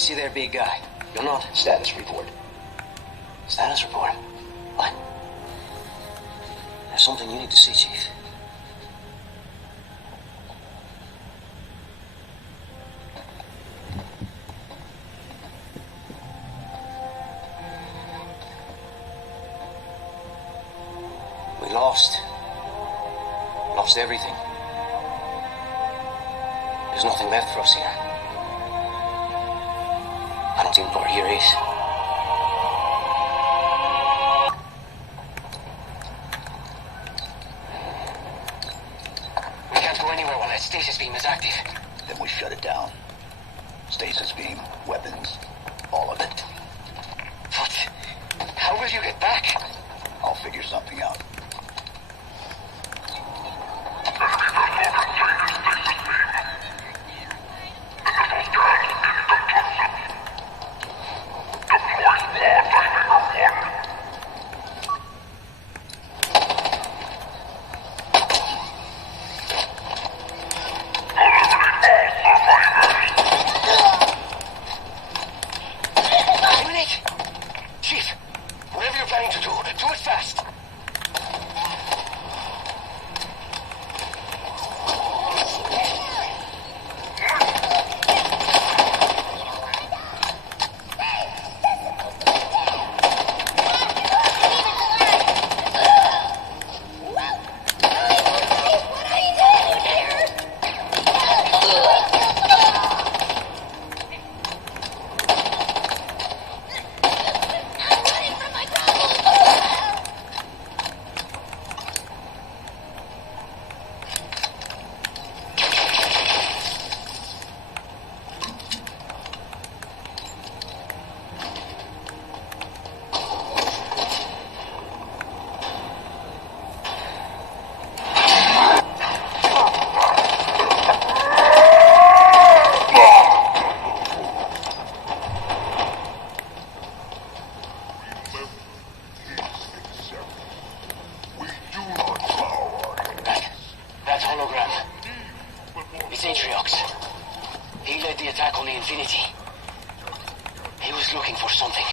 see there, big guy? You're not. Status report. Status report? What? There's something you need to see, Chief. We lost. Lost everything. There's nothing left for us here. I don't think what here is. We can't go anywhere while that stasis beam is active. Then we shut it down. Stasis beam, weapons, all of it. But how will you get back? I'll figure something out. Chief, whatever you're planning to do it fast. That hologram. It's Atriox. He led the attack on the Infinity. He was looking for something.